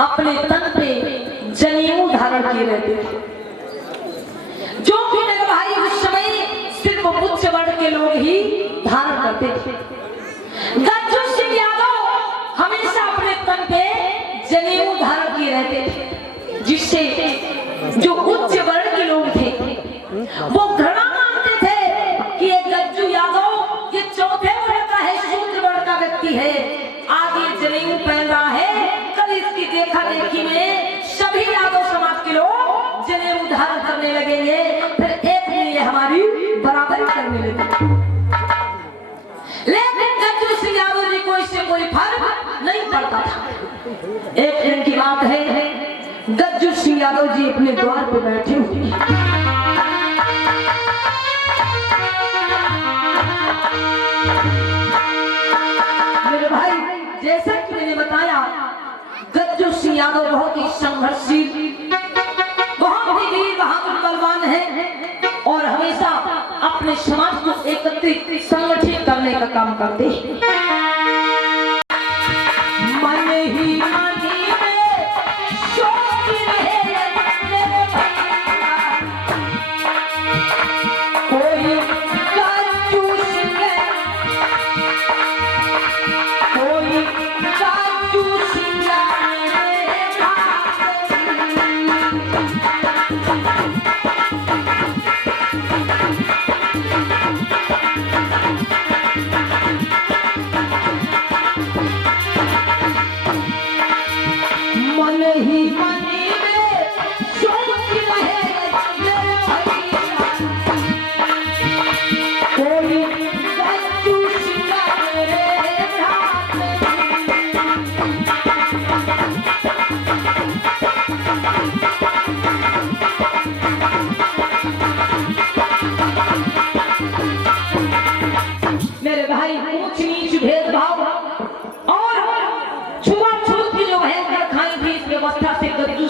अपने तन पे जनेऊ धारण किए रहते थे, जो कि मेरे भाई उस समय सिर्फ उच्च वर्ण के लोग ही धारण करते थे। गज्जू सिंह यादव हमेशा अपने तन पे जनेऊ धारण किए रहते थे, जिससे जो उच्च वर्ण के लोग थे वो घृणा मानते थे कि ये गज्जू यादव ये चौथे वर्ण का है, शूद्र वर्ण का व्यक्ति है, आगे जनेऊ पहन रहा है। कल इसकी देखा देखी में सभी यादव समाज के लोग जनेऊ धारण करने लगेंगे, फिर एक दिन ये हमारी बराबरी करने लगेंगे। लेकिन गज्जू सिंह यादव जी को इससे कोई फर्क नहीं पड़ता था। एक दिन की बात है, गज्जू सिंह यादव जी अपने द्वार पर बैठे हुए, मेरे भाई जैसा कि मैंने बताया गज्जू सिंह यादव बहुत ही संघर्षशील, बहुत ही वीर बहादुर बलवान है और हमेशा अपने समाज को एकत्रित संगठित करने का काम करते हैं। मन ही मन में शोक रहे मेरे भैया, कोई गज्जू सिंह, कोई गज्जू सिंह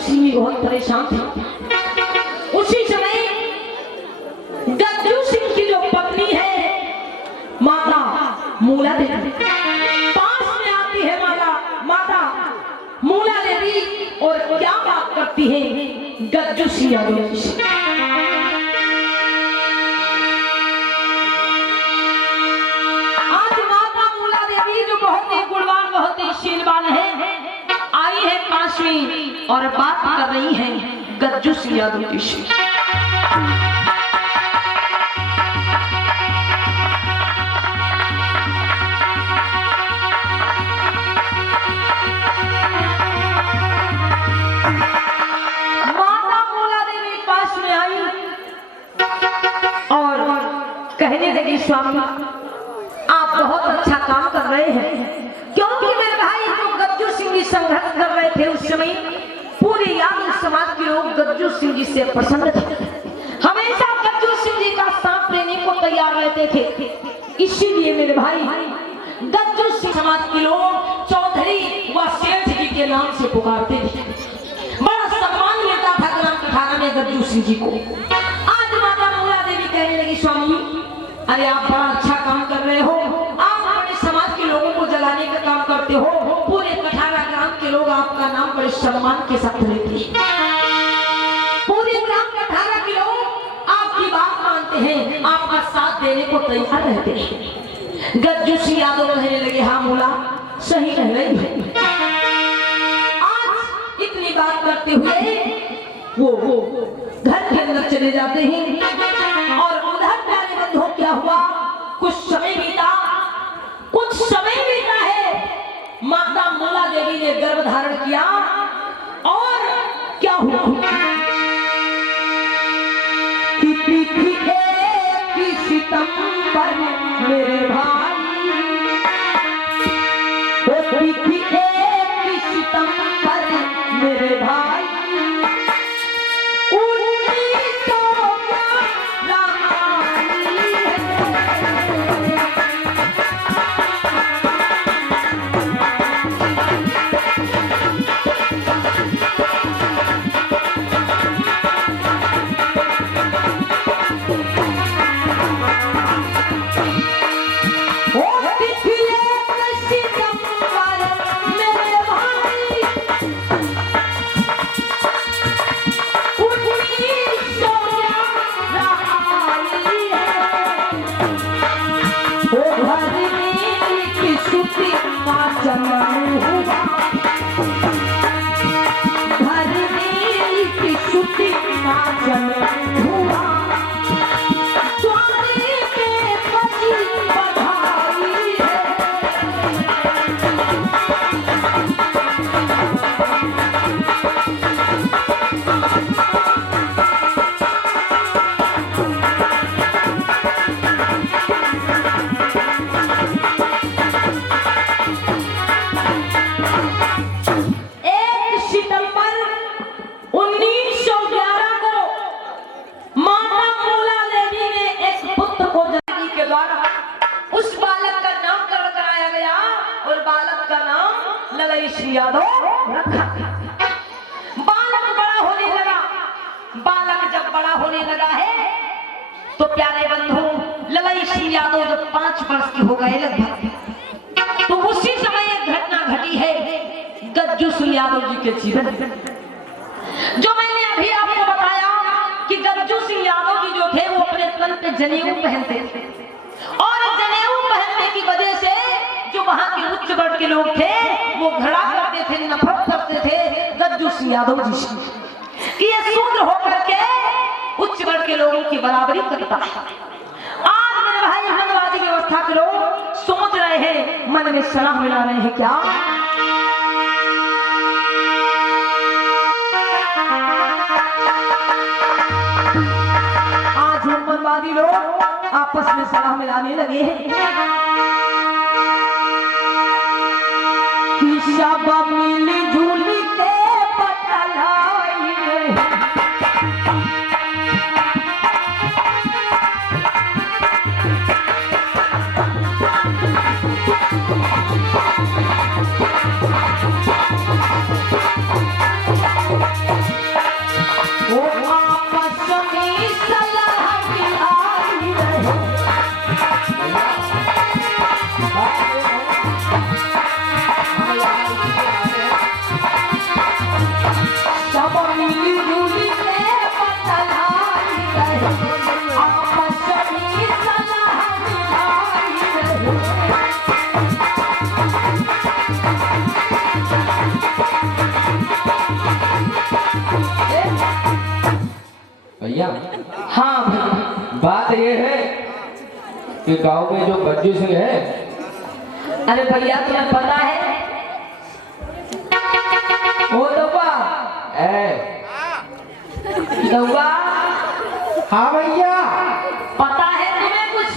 सिंह भी बहुत परेशान थे। उसी समय गज्जू सिंह की जो पत्नी है माता मूला देवी, पास में आती है माता मूला देवी और क्या बात करती है गज्जू सिंह यादव से। आज माता मूला देवी जो बहुत ही गुणवान, बहुत ही शीलवान है, आई है पास में और बात कर रही है गज्जू सिंह यादव जी से। कहने लगी स्वामी आप बहुत अच्छा काम कर रहे हैं, क्योंकि मेरे भाई जो गज्जू सिंह जी संघर्ष कर रहे थे उस समय पूरे यादव समाज के लोग गज्जू सिंह जी से प्रसन्न थे, हमेशा गज्जू सिंह जी का साथ देने को तैयार रहते थे। इसीलिए मेरे भाई गज्जू सिंह समाज के लोग चौधरी व सेठ जी के नाम से पुकारते थे, बड़ा सम्मान मिलता था ग्राम कठारा में गज्जू सिंह जी को। आज माता मूला देवी कहने लगी स्वामी अरे आप बड़ा अच्छा काम कर रहे हो, आप हमारे समाज के लोगों को जलाने का काम करते हो, पूरे कठारा ग्राम के लोग आपका नाम बड़े सम्मान के साथ लेते हैं, पूरे ग्राम कठारा के लोग आपकी बात मानते हैं, आपका साथ देने को तैयार रहते हैं। गज्जू सिंह यादव कहने लगे हाँ मूला सही कह रही है। आज इतनी बात करते हुए वो घर के अंदर चले जाते हैं और उधर प्यारे बंधुओं क्या हुआ, कुछ समय बीता है, माता मूला देवी ने गर्भ धारण किया और क्या हुआ कि सितंबर मेरे भाई, सितंबर मेरे भाई यादव रखा। बालक बड़ा होने लगा, बालक जब बड़ा होने लगा है तो प्यारे बंधु ललई सिंह यादव जब 5 वर्ष के हो गए लगभग, तो उसी समय एक घटना घटी है गज्जू सिंह यादव जी के जीवन में, जो मैंने अभी आपको बताया कि गज्जू सिंह यादव जी जो थे वो अपने तन पे जनेऊ पहनते थे और जनेऊ पहनने की वजह से जो वहां के उच्च वर्ग के लोग थे वो घृणा करते थे, नफरत करते थे गज्जू सिंह यादव जी से कि ये शूद्र होकर के उच्च वर्ग के लोगों की बराबरी करता है। आज मेरे भाई मनवादी व्यवस्था के लोग सोच रहे हैं, मन में सलाह मिला रहे हैं क्या आज मनवादी लोग आपस में सलाह मिलाने लगे हैं सब मिली झूली के पतलाई भैया। हाँ भैया। बात ये है कि गांव में जो गज्जू सिंह है। अरे भैया तुम्हें पता है वो दौआ हाँ भैया पता है तुम्हें कुछ?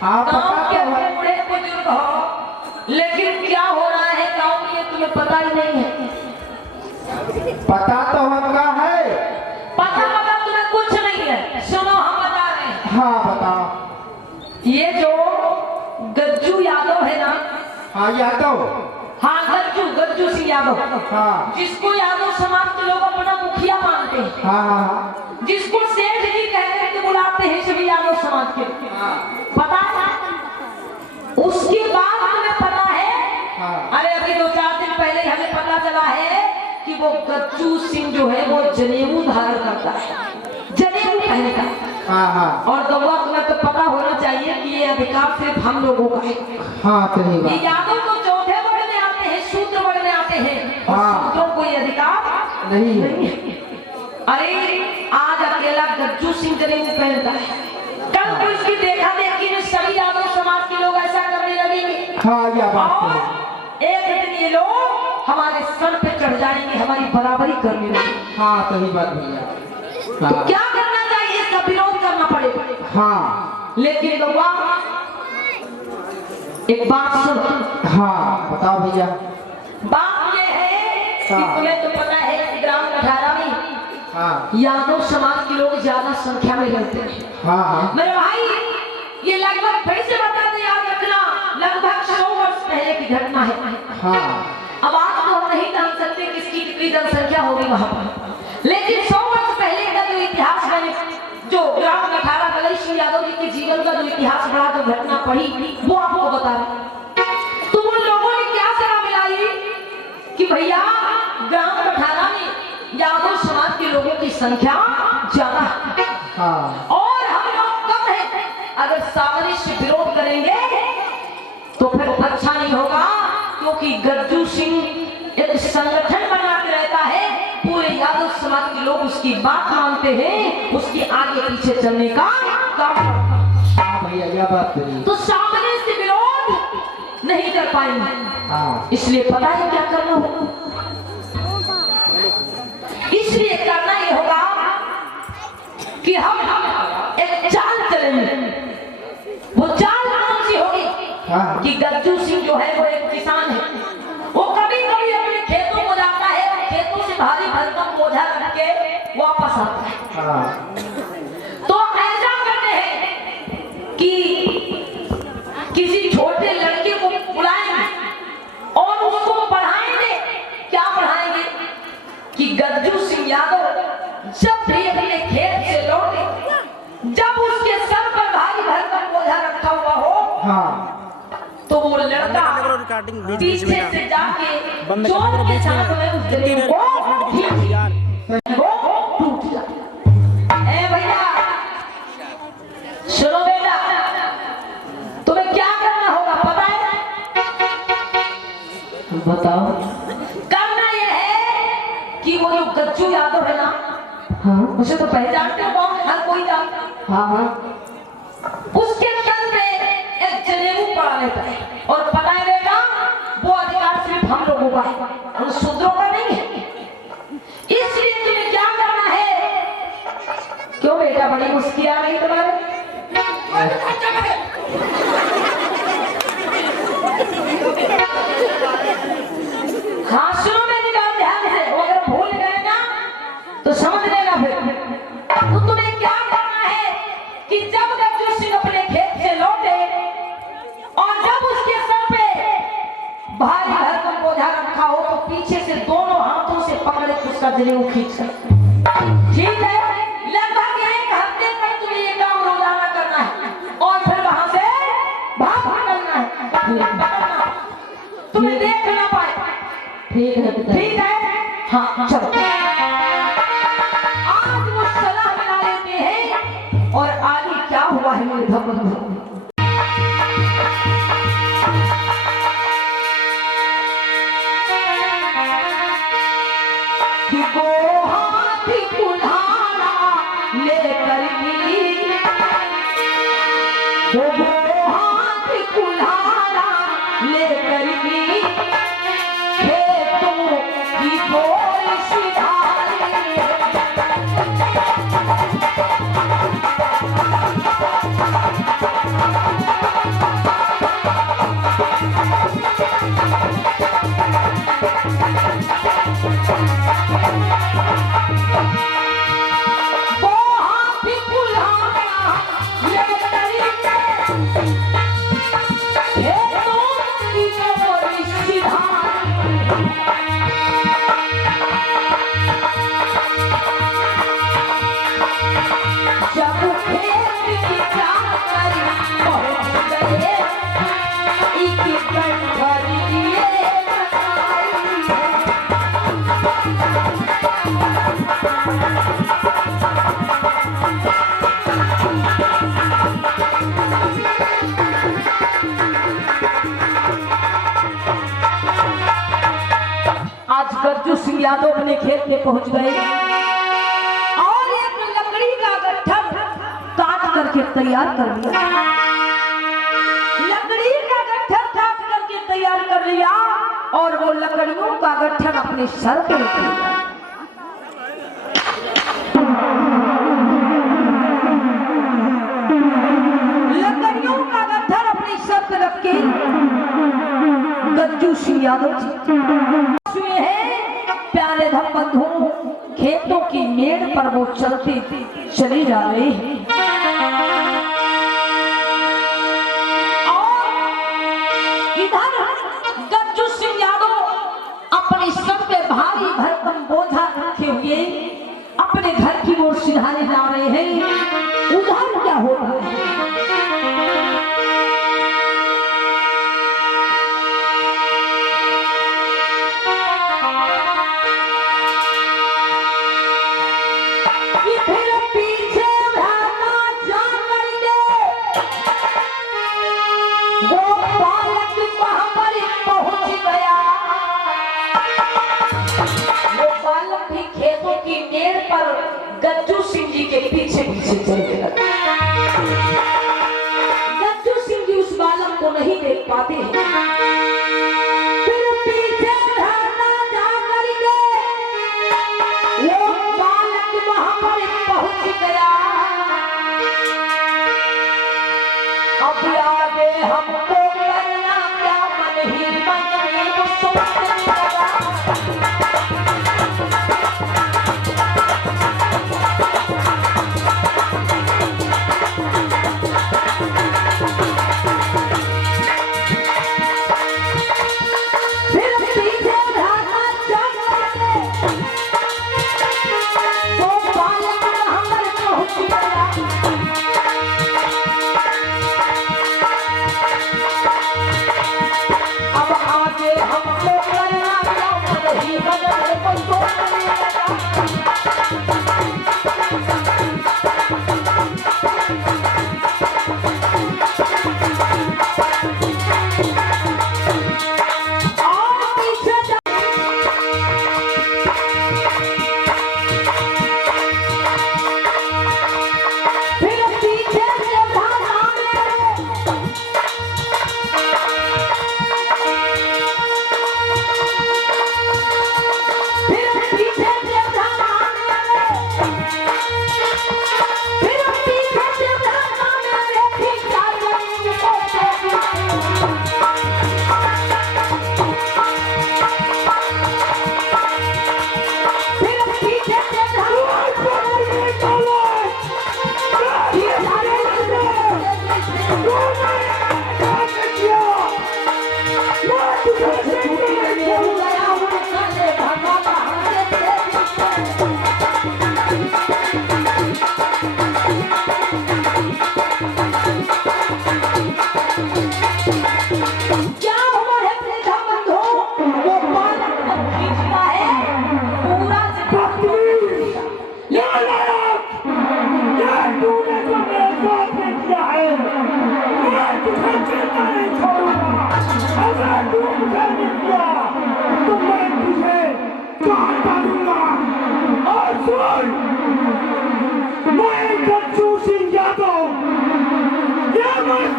हाँ गाँव पता के तो है। बूढ़े बुजुर्ग हो, लेकिन क्या हो रहा है गाँव में ये तुम्हें पता ही नहीं है। पता तो हमका है। पता तुम्हें कुछ नहीं है। सुनो हम बता रहे हैं। हाँ बताओ। ये जो गज्जू यादव है ना, हाँ यादव। हाँ गज्जू सिंह यादव, हाँ जिसको यादव समाज के लोग अपना मुखिया मानते हैं, हाँ हाँ जिसको सेठ जी कहते हैं बुलाते हैं सभी यादव समाज के, पता है? उसके बाद हमें पता है। हाँ। अरे अभी 2-4 दिन पहले हमें पता चला है कि वो गज्जू सिंह जो है वो जनेऊ धारण करता है, जनेऊ पहनता है। हाँ हाँ और दौआ तुम्हें तो पता होना चाहिए कि ये अधिकार सिर्फ हम लोगों का है। हाँ सही ये बात। यादव तो चौथे वर्ग में आते हैं, शूद्र वर्ग में आते हैं, और हाँ। शूद्रों को ये अधिकार नहीं है। अरे आज अकेला गज्जू सिंह जनेऊ पहनता है, कल भी उसकी देखा देखी में सभी यादव समाज के लोग ऐसा करने लगेंगे। हाँ यह बात तो है। और एक दिन ये लोग हमारे सर पे चढ़ जाएंगे, हमारी बराबरी करने लगेंगे। हाँ सही बात भैया। तो क्या करना चाहिए? इसका विरोध करना पड़ेगा। हाँ लेकिन लोगा एक बात सुनो। हाँ बताओ भैया। बात ये है कि हाँ। तुम्हें तो पता है कि ग्राम कठारा में हाँ यादव समाज के लोग ज्यादा संख्या में रहते हैं। हाँ हाँ मेरे भाई ये लगभग फिर से बता दो, याद रखना, लगभग 100 वर्ष पहले की घटना है। हाँ अब आज तो हम नहीं जान सकते किसकी कितनी जनसंख्या होगी वहां पर, लेकिन 100 वर्ष पहले का जो इतिहास मैंने जो ग्राम कठारा गणेश सिंह यादव जी के जीवन का जो इतिहास पढ़ा, जो घटना पढ़ी, वो आपको बता रहे। तो उन लोगों ने क्या सलाह मिलाई कि भैया ग्राम कठारा में यादव समाज के लोगों की संख्या ज्यादा है हाँ और हम लोग कम है, अगर सामने से विरोध करेंगे तो फिर अच्छा नहीं होगा, क्योंकि गज्जू सिंह एक संगठन बना के रहता है, पूरे यादव समाज के लोग उसकी बात मानते हैं, उसकी आगे पीछे चलने का काम। हाँ भैया यह बात तो है। तो सामने से विरोध नहीं कर पाएंगे। हाँ इसलिए पता है क्या करना होगा? इसलिए करना ये होगा कि हम एक चाल चलेंगे। वो चाल कौन सी होगी? हाँ कि गज्जू सिंह जो है वो एक किसान है, वो कभी कभी अपने खेतों को जाता है, खेतों से भारी भरकम बोझा रख के वापस आता है। हाँ तो ऐसा करते हैं कि किसी छोटे लड़के को बुलाएंगे और उसको पढ़ाएंगे। क्या पढ़ाएंगे? कि गज्जू सिंह यादव जब भी अपने खेत से लौटे, जब उसके सर पर भारी भरकम बोझा रखा हुआ हो, हाँ तो वो लड़का पीछे से जाके जोर के साथ में उस जनेऊ को खींच वो टूट जाए। ए भैया सुनो बेटा, तुम्हें क्या करना होगा पता है? बताओ। करना ये है कि वो जो गज्जू यादव है ना, हाँ उसे तो पहचानते हो, गाँव में हर कोई जानता है। हाँ हाँ उसके तन पे एक जनेऊ पड़ा रहता है, और पता है बेटा वो अधिकार सिर्फ हम लोगों का है, उन शूद्रों का नहीं है। इसलिए तुम्हें क्या करना है? क्यों बेटा बड़ी मुश्किल आ रही तुम्हारे? हाँ सुनो मेरी बात ध्यान से, वो अगर भूल गए ना तो समझ लेना फिर। तो तुम्हें क्या करना है कि जब गज्जू सिंह अपने खेत से लौटे और जब उसके सर पे भारी भरकम बोझा रखा हो, तो पीछे से दोनों हाथों से पकड़े उसका जनेऊ खींच कर, ठीक है? लगभग 1 हफ्ते तक तुम्हें ये काम रोजाना करना है, और फिर वहां से भाग निकलना है। तुम्हें देख ना पाए। ठीक है ठीक है। हाँ चलो आज वो सलाह मिला लेते हैं, और आगे क्या हुआ है मेरे भगवान। कि वो हाथी कुल्हाड़ा लेकर वो हाथ कुल्हाड़ा लेकर की खेतों की गोल सिधारी। वो हाथ कुल्हाड़ा लेकर खेतों की गोल सिधारी। जब खेत की चाकर पहुंच गए, एक गठरी ये बनाई है। आज गज्जू सिंह यादव अपने खेत में पहुंच गए और एक लकड़ी का गट्ठा काट करके तैयार कर लिया। लकड़ी का गट्ठा काट करके तैयार कर लिया और वो लकड़ियों का गट्ठा अपने सर पे रख लिया। लकड़ियों का गट्ठा अपने सर पे रख के गज्जू सिंह यादव जी है प्यारे धम बंधु खेतों की मेड़ पर वो चलती चली जा रही है। और इधर गज्जू सिंह यादव अपने सर पे भारी भरकम बोझा रखे हुए अपने घर की ओर सिधारे जा रहे हैं। उधर क्या हो रहा है? गज्जू सिंह जी के पीछे पीछे चलने लगा। गज्जू सिंह जी उस बालक को नहीं देख पाते हैं। फिर पीछे धरना जा करके वो बालक वहां पर पहुंच गया। अब आगे हमको करना क्या, मन ही मन में वो सोचने लगा।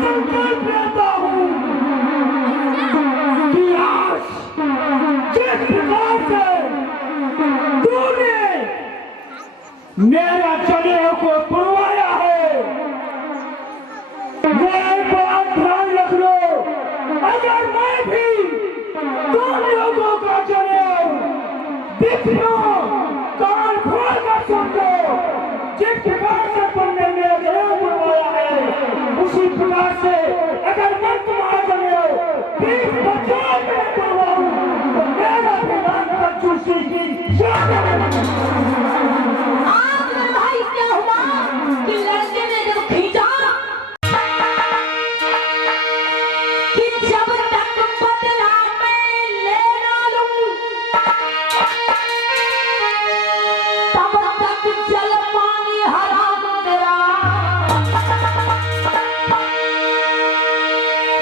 संकल्प लेता हूँ कि आज जिस प्रकार से तूने मेरा जनेऊ को पुरवाया है, मैं बात ध्यान रख लो, अगर मैं भी तुम लोगों का जनेऊ दिखो, कान खोल कर सुन लो, जिस प्रकार से तुमने मेरा जनेऊ पुरवाया है, उसी प्रकार से अगर मैं तुम्हारा जनेऊ 20-50 में पुरवाऊं, तो मेरा भी नाम कंजूसी की याद आज मेरे भाई क्या हुआ कि लड़के ने जब खींचा कि जब तक बदला मैं ले ना लूं तब तक जल पानी हराम तेरा।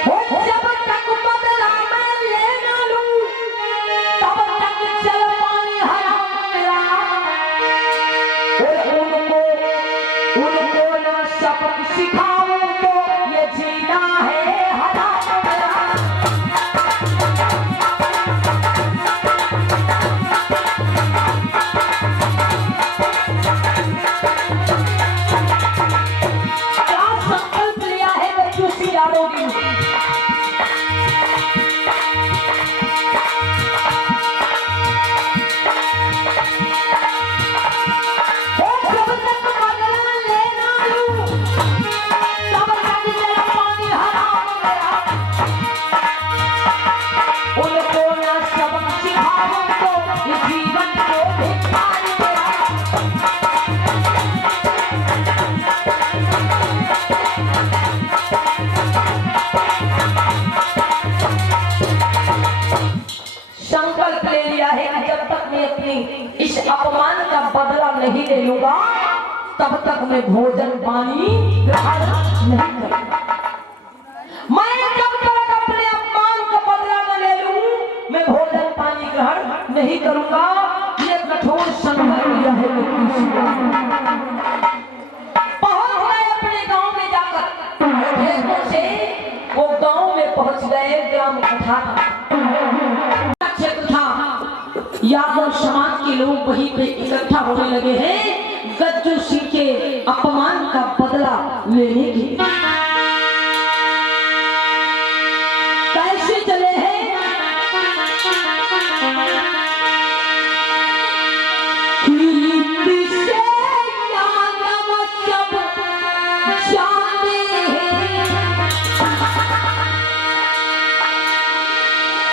हो जब तक बदला मैं ले ना लूं तब तक जल पानी हराम तेरा। उनको ना सबक सिखाऊं तो ये जीना है हराम मेरा। क्या संकल्प लिया है बच्चों यादों ने? जब तक बदला ले ना लूं तब तक जल पानी हराम मेरा। उनको ना सबक सिखाऊं तो ये जीवन को भिखारी मेरा। संकल्प ले लिया है कि जब तक मैं अपनी इस अपमान का बदला नहीं ले लूंगा तब तक मैं भोजन पानी ग्रहण नहीं करूंगा। मैं जब तक अपने अपमान का बदला न ले लूं मैं भोजन पानी ग्रहण नहीं करूंगा। ये कठोर संकल्प लिया है पहुंच गए अपने गांव में जाकर भेषों से वो गांव में पहुंच गए। ग्राम कथा क्षेत्र था, यादव समाज के लोग वहीं पे इकट्ठा होने लगे हैं गज्जू सिंह के अपमान का बदला लेने के लिए। कैसे चले हैं? कीर्ति से यादव सब जाने हैं,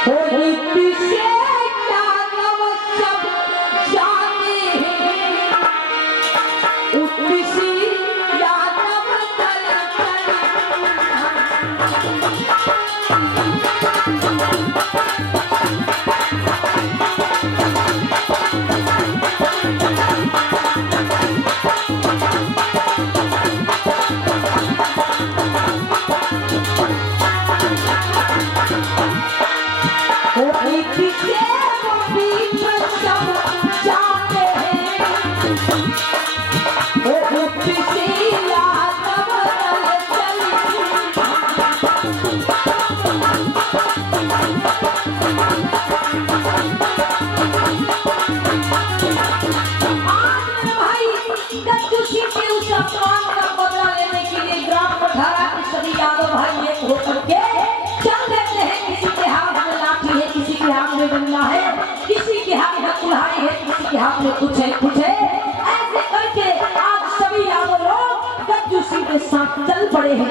कीर्ति से यादव सब जाने हैं, उसी यादव दल कुछ है ऐसे करके आज सभी यादव लोग गज्जू सिंह के साथ चल पड़े हैं।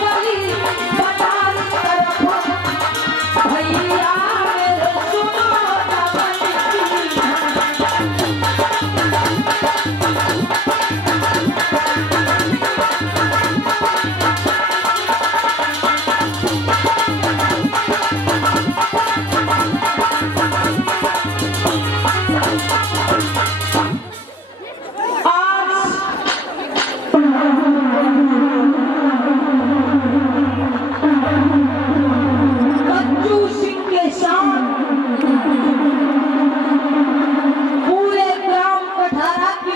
Bye.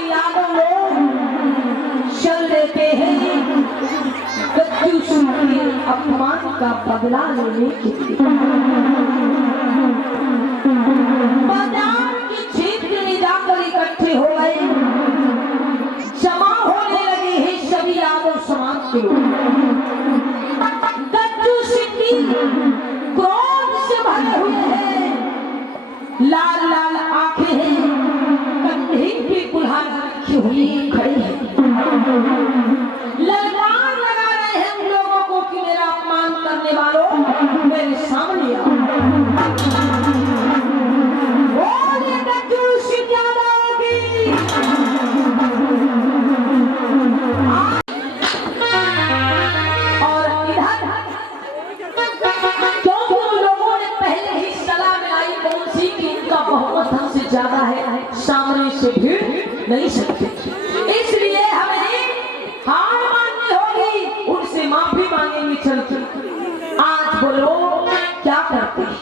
यादव लोग चल देते हैं गज्जू सिंह के अपमान का बदला लेने के लिए। बाजार के क्षेत्र में जाकर इकट्ठे हो गए, जमा होने लगे हैं सभी यादव समाज के लोग। गज्जू सिंह क्रोध से भरे हुए हैं, लाल लाल आंखें हैं, कंधे पे कुल्हाड़ी रखी हुई खड़ी है, ललकार लगा रहे हैं उन लोगों को कि मेरा अपमान करने वालों मेरे सामने आओ। बोलिए गज्जू सिंह यादव की। और इधर क्योंकि उन लोगों ने पहले ही सलाह मिलाई कौन सी कि इनका बहुमत हमसे ज्यादा है, सामने से भीड़ नहीं सकते, इसलिए हमें हार माननी होगी, उनसे माफी मांगेंगे चल के। आज बोलो क्या करते हैं?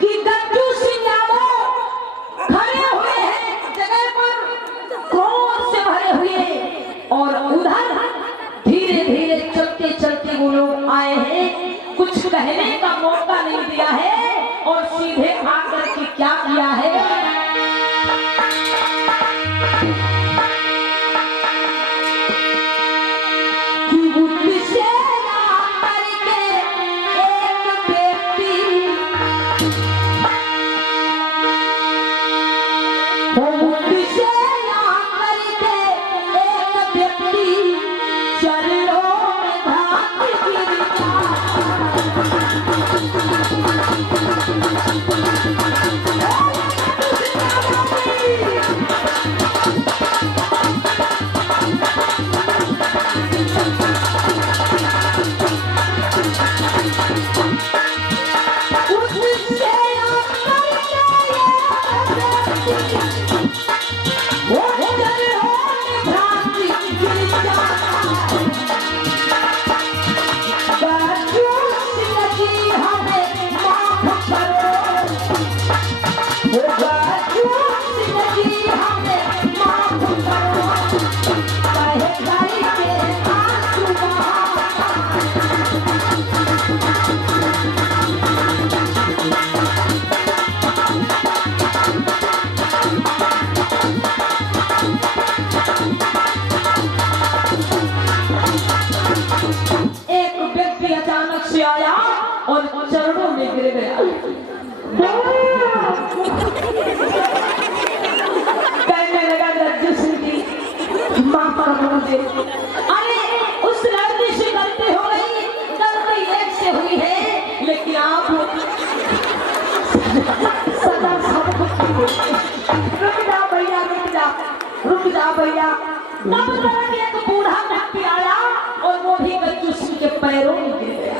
कि गज्जू सिंह यादव खड़े हुए हैं जगह पर, क्रोध से भरे हुए, और उधर धीरे धीरे चलते चलते वो लोग आए हैं, कुछ कहने का मौका नहीं दिया है, और सीधे आकर के क्या किया है? कि उससे आकर के एक व्यक्ति, उससे आकर के एक व्यक्ति चरणों में भाग गिरता। और चरणों में गिर गया। कहने लगा गज्जू सिंह की माफ कर मुझे। अरे उस लड़की से गलती हो गई, गलती एक से हुई है, लेकिन आप सदा सब कुछ रुक जा भैया, रुक जा भैया। तब तक एक बूढ़ा व्यक्ति आया और वो भी गज्जू सिंह के पैरों में गिर गया।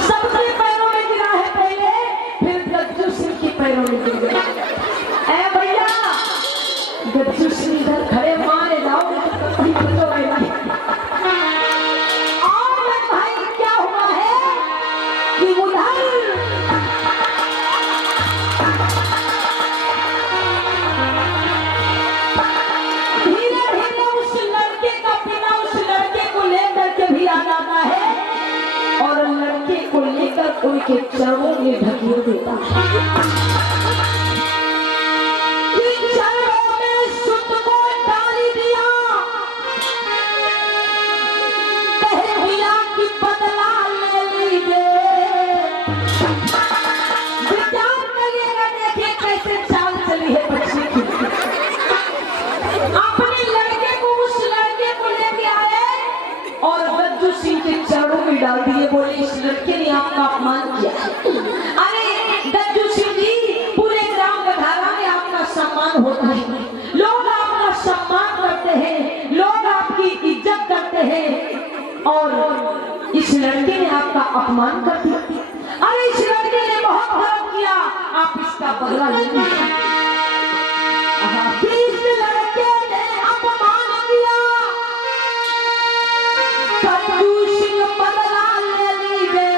सबके पैरों में गिरा है पहले, फिर गज्जू सिंह के पैरों में गिर गया। ऐ भैया, गज्जू सिंह इधर खड़े मारे जाओ, कभी बचो भाई। और भाई क्या हुआ है कि उधर धीरे धीरे उस लड़के का पिता उस लड़के को लेकर के भी आ जाता है और लड़के को लेकर उनके चरणों में ढकेल देता है। चरणों में सुत को डाल दिया, कहे भैया की बदला ले लीजिए। विचार करिएगा, देखिए कैसे चाल चली है बच्चे की। अपने लड़के को उस लड़के को लेके आए और गज्जू सिंह के चरणों में डाल दिए। बोले इस लड़के ने आपका अपमान किया। अरे गज्जू सिंह जी, पूरे ग्राम गठारा में आपका सम्मान होता है, लोग आपका सम्मान करते हैं, लोग आपकी इज्जत करते हैं, और इस लड़के ने आपका अपमान कर दिया। अरे इस लड़के ने बहुत गलत किया, आप इसका बदला लेंगे। इस लड़के ने अपमान किया, गज्जू सिंह बदला ले लीजिए।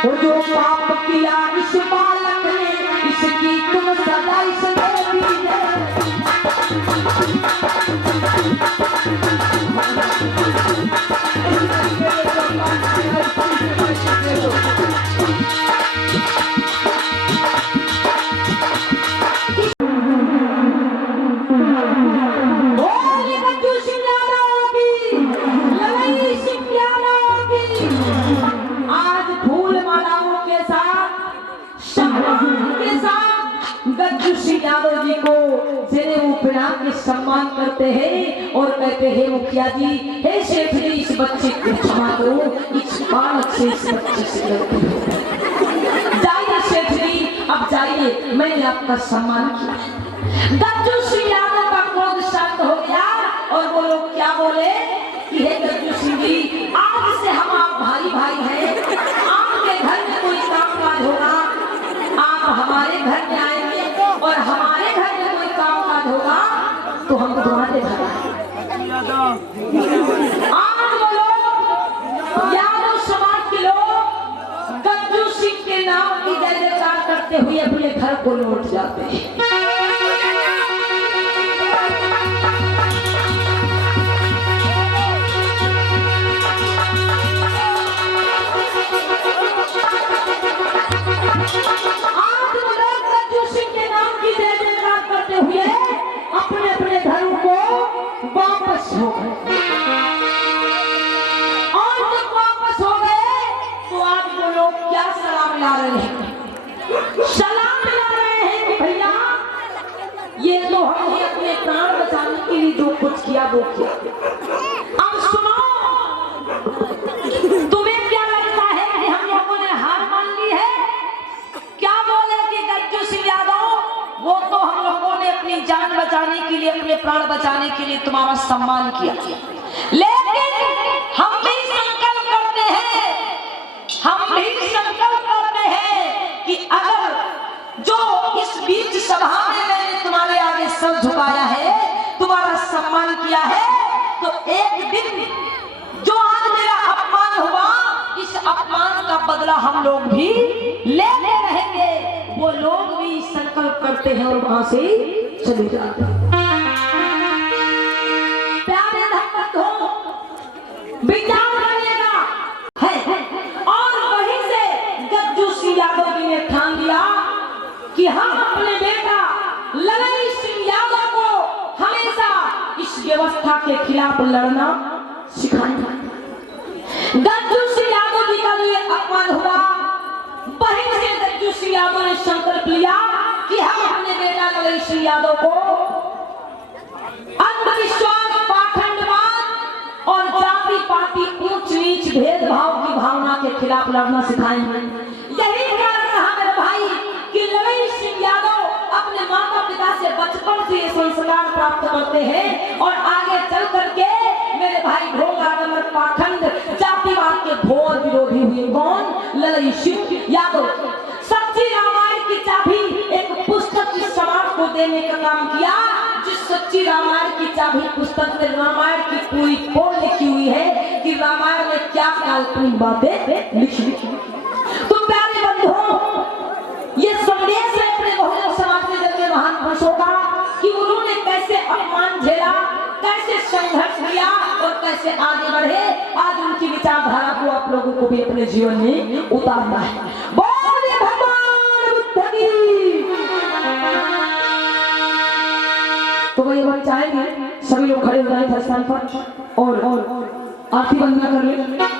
वो जो पाप पाप किया इस बालक ने, इसकी तुम सदा इसने दीजिए। यादव जी को जिन्हें वो पिता के सम्मान करते हैं और कहते हैं मुखिया जी, हे शेठ जी, इस बच्चे को क्षमा करो, इस बालक से, इस बच्चे से गलती हो गई। जाइए शेठ जी, अब जाइए, मैंने आपका सम्मान किया। गज्जू सिंह यादव का क्रोध शांत हो गया और वो लोग क्या बोले कि हे गज्जू सिंह जी, आज से हम आप भाई भाई हैं, आपके घर में कोई कामकाज होगा आप हमारे घर में आएंगे और हमारे घर में कोई कामकाज होगा तो हम तुम्हारे घर आज वो लोग यादव समाज के लोग गज्जू सिंह के नाम की जय जयकार करते हुए अपने घर को लौट जाते हैं। अपने अपने घरों को वापस हो गए और जब वापस हो गए तो आज वो लोग क्या सलाम ला रहे हैं? सलाम ला रहे हैं कि भैया ये तो हमने अपने प्राण बचाने के लिए जो कुछ किया वो किया। अब सुनो, तुम्हें क्या लगता है कि हम लोगों ने हार मान ली है? क्या बोले कि गज्जू सिंह यादव, वो तो हम लोगों ने अपनी जान बचाने के लिए, अपने प्राण बचाने के लिए तुम्हारा सम्मान किया, लेकिन हम भी संकल्प करते हैं, हम भी संकल्प करते हैं कि अगर जो इस बीच सभा में मैंने तुम्हारे आगे सर झुकाया है, तुम्हारा सम्मान किया है, तो एक दिन जो आज मेरा अपमान हुआ, इस अपमान का बदला हम लोग भी लेते रहेंगे। वो लोग भी संकल्प करते हैं और वहां से चले जाते हैं। प्यारे धर्मबंधुओं, विचार करिएगा है और वहीं से गज्जू सिंह यादव जी ने ठान लिया कि हम अपने बेटा ललन सिंह यादव को हमेशा इस व्यवस्था के खिलाफ लड़ना सिखाएंगे। गज्जू सिंह यादव जी का ये अपमान हुआ, वहीं से गज्जू सिंह यादव ने संकल्प लिया कि हम अपने बेटा ललन सिंह यादव को अंधविश्वास, पाखंडवाद और जाति पाति, ऊंच नीच, भेदभाव की भावना के खिलाफ लड़ना सिखाएंगे। यही कारण रहा मेरे भाई कि ललन सिंह यादव अपने माता पिता से बचपन से ये संस्कार प्राप्त करते हैं और आगे चल करके मेरे भाई ढोंग आगमन, पाखंड, जातिवाद के घोर विरोधी हुए। कौन? ललन सिंह यादव। सच्ची रामायण की चाबी एक पुस्तक इस समाज को देने का काम किया, जिस सच्ची रामायण की चाबी पुस्तक में रामायण की पूरी पोल लिखी हुई है कि रामायण में क्या काल्पनिक बातें लिखी। तो प्यारे बंधुओं, ये संदेश है अपने बहुजन समाज के जगह महान पुरुषों का कि उन्होंने कैसे अपमान झेला, कैसे संघर्ष किया और कैसे आगे बढ़े। आज उनकी विचारधारा को आप लोगों को भी अपने जीवन में उतारना है। बोले भगवान बुद्ध की। तो वही हम चाहेंगे सभी लोग खड़े हो जाए स्थान पर और आरती वंदना कर ले।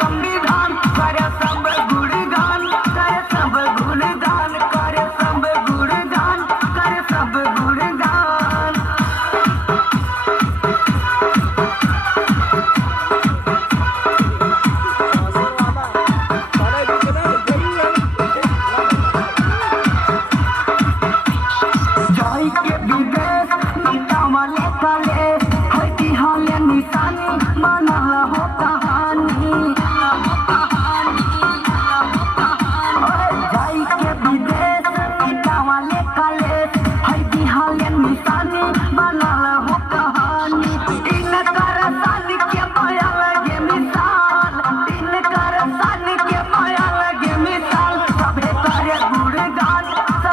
संविधान करे सब गुणगान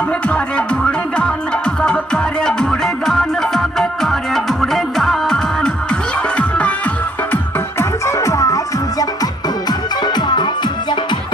सब करे गुणगान, सब करे गुणगान, सब करे गुणगान। कंचन राज मुजफ्फरपुर, कंचन राज मुजफ्फरपुर।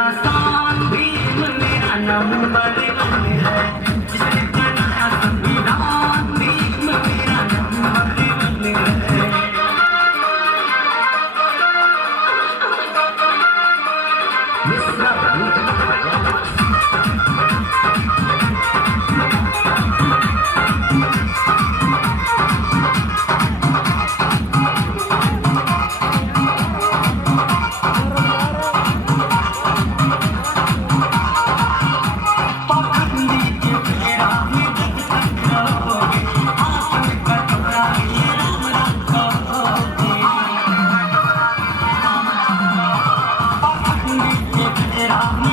आसान भीम मेरा नंबर वन है, जिसने बनाया संविधान भीम मेरा नंबर वन है। राम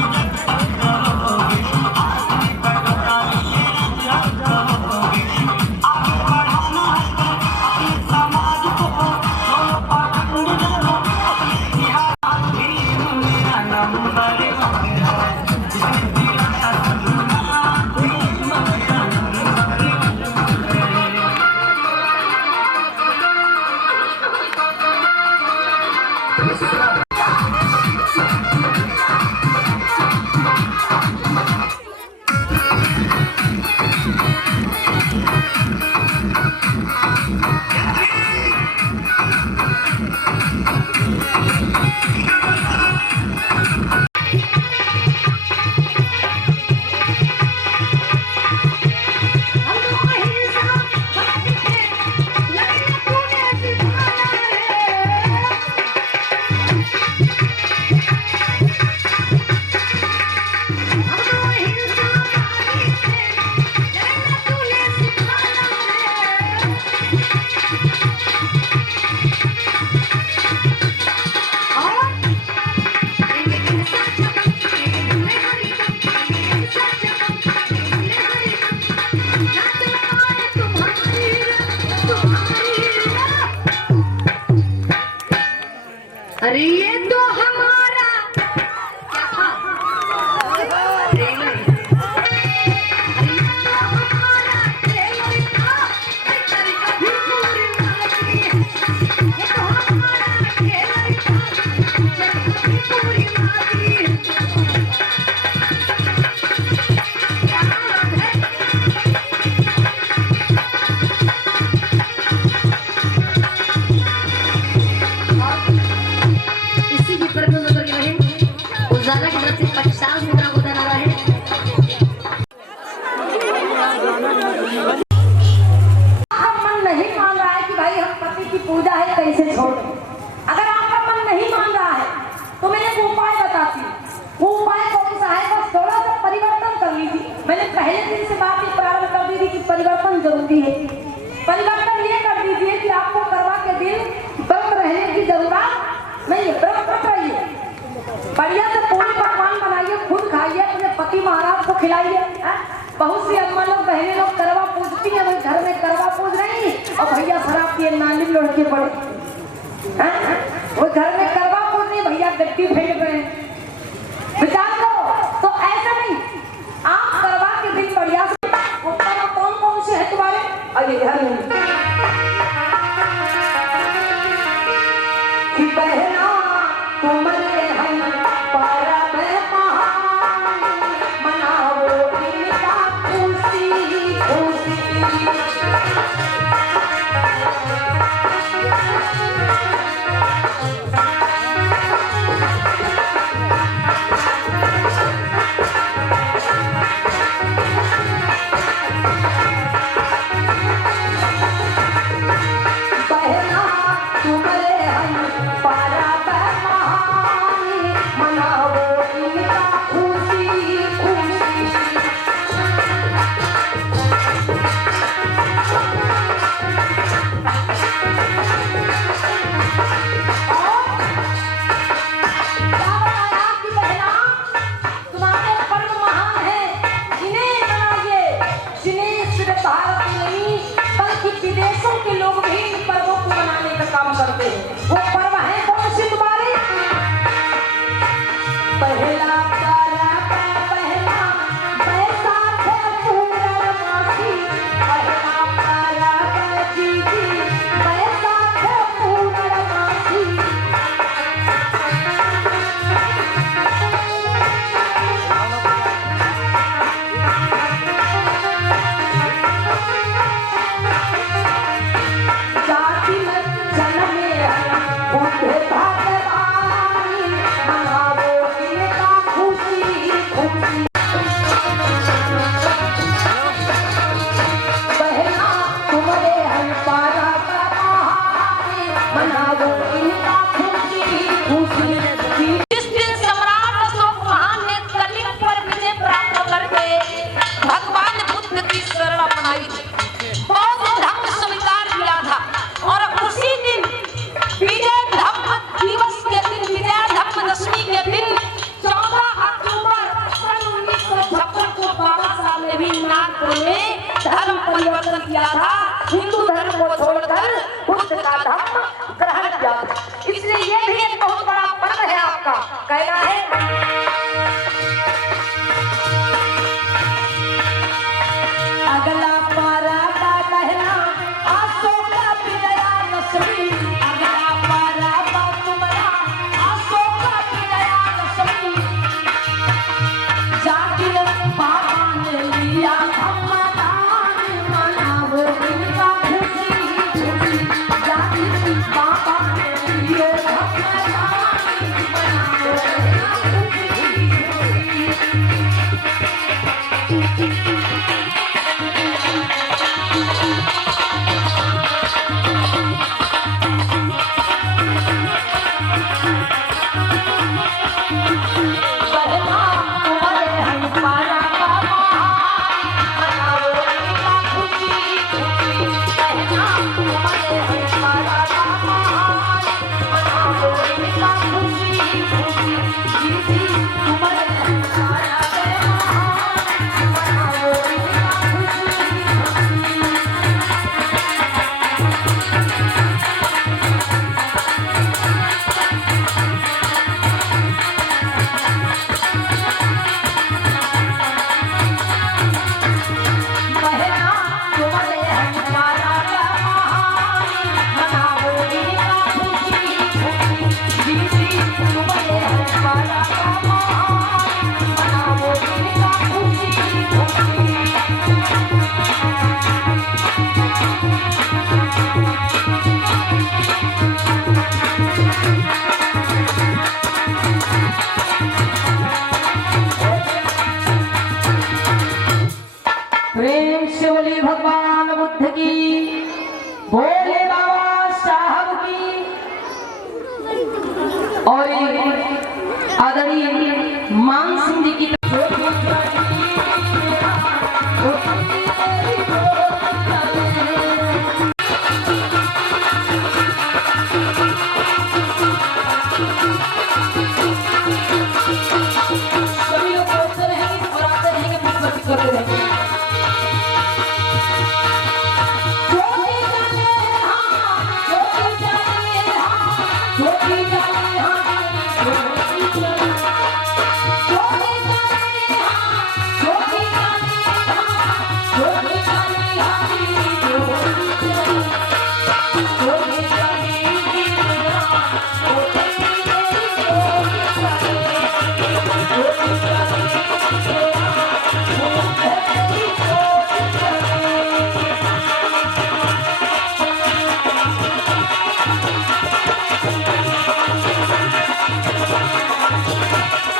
मैंने पहले दिन से बात ही प्रारंभ कर दी थी कि परिवर्तन जरूरी है। परिवर्तन ये कर दीजिए कि आपको करवा के दिन व्रत रहने की जरूरत नहीं है, व्रत मत रहिए, बढ़िया से पूरी पकवान बनाइए, खुद खाइए, अपने पति महाराज को खिलाइए। बहुत सी अम्मा लोग बहने लोग करवा पूजती हैं, भाई घर में करवा पूज रही और भैया शराब पिए नाली में लड़के पड़े, वो घर में करवा पूज रही, भैया गट्टी फेंक रहे हैं। विचार करो, तो ऐसा नहीं, आप करवा के दिन बढ़िया से कौन कौन से है तुम्हारे, अरे घर में बहना तुम्हारे हम पारा में मनाओ इनका खुशी खुशी। धर्म परिवर्तन किया था, हिंदू धर्म को छोड़कर बुद्ध का धर्म ग्रहण किया था। इसलिए ये भी एक बहुत बड़ा पर्व है आपका, कहना है अगला पारा का कहना आसो का विजया नस्मी, अगला पारा का तुम्हारा आसो का विजया नस्मी, जाकिर बाबा ने लिया प्रेम से बोली भगवान बुद्ध की, भोले बाबा साहब की, और आदरणीय मान सिंह जी की Oh,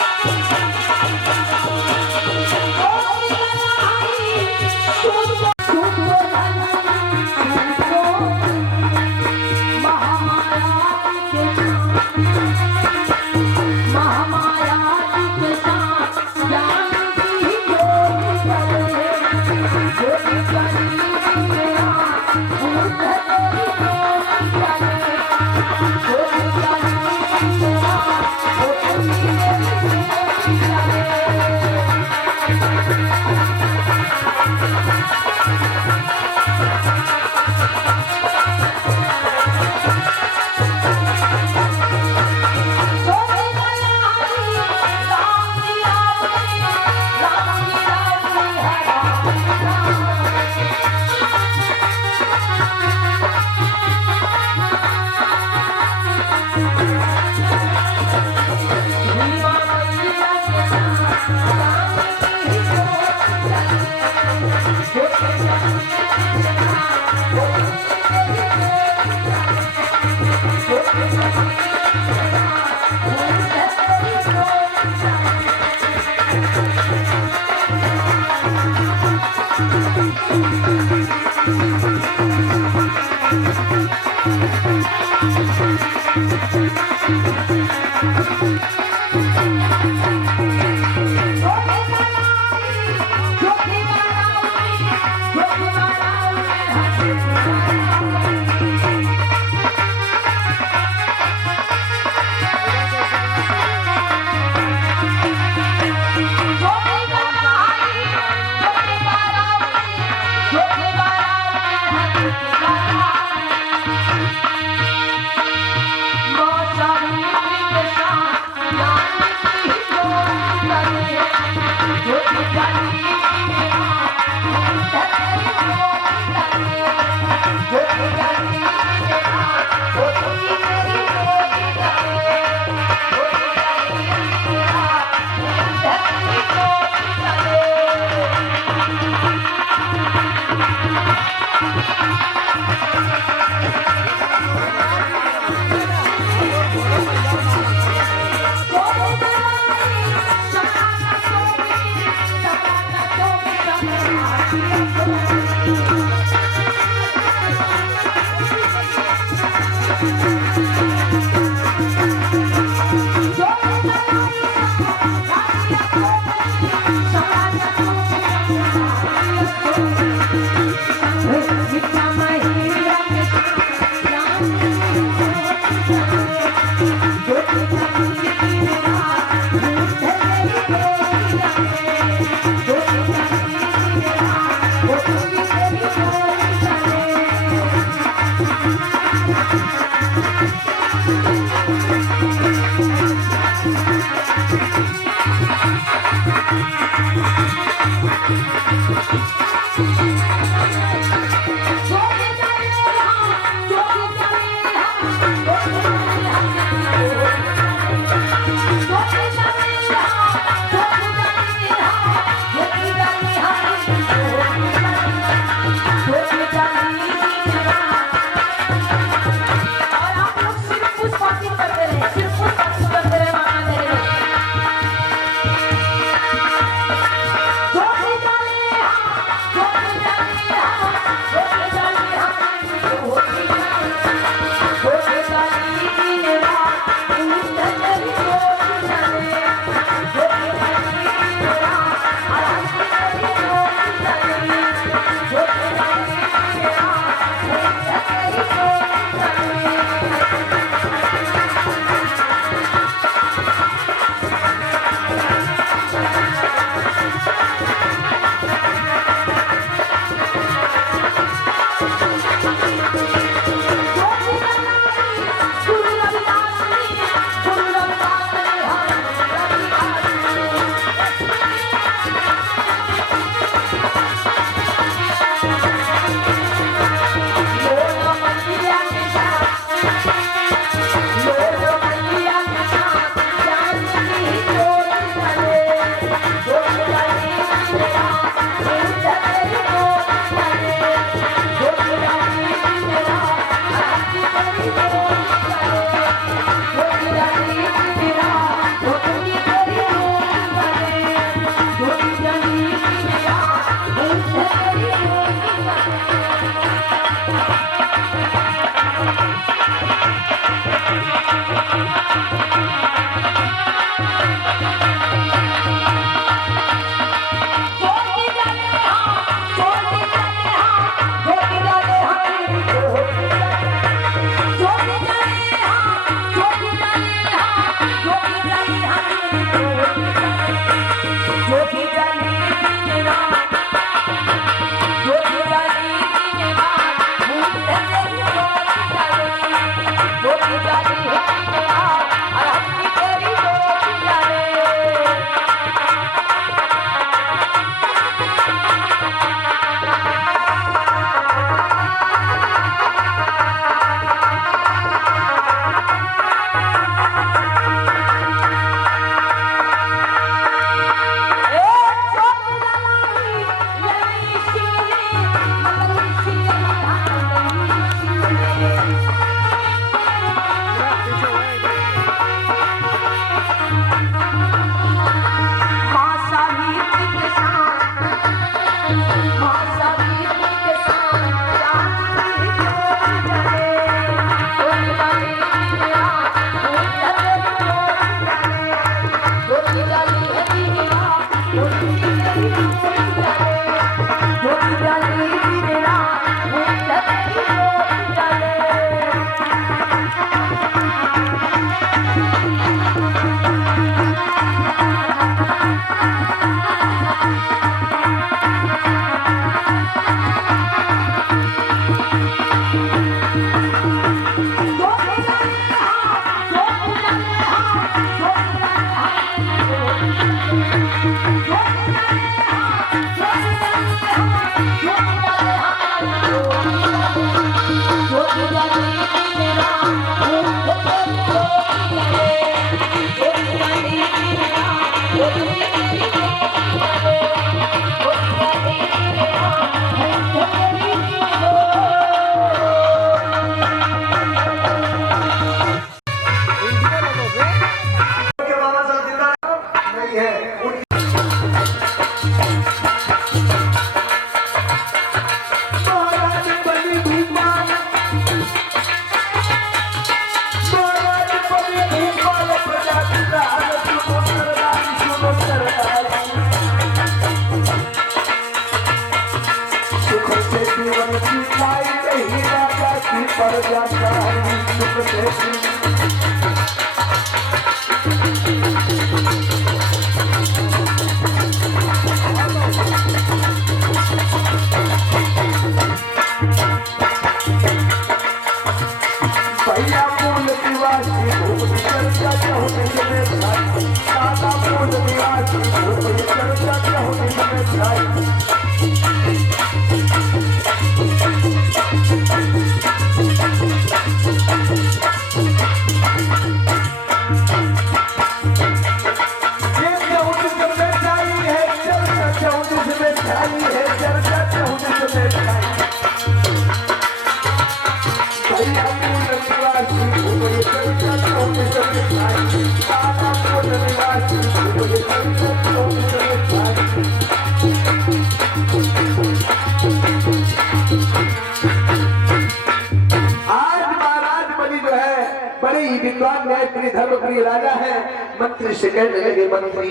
धर्मप्रिय राजा है। मंत्री से कहने लगे, मंत्री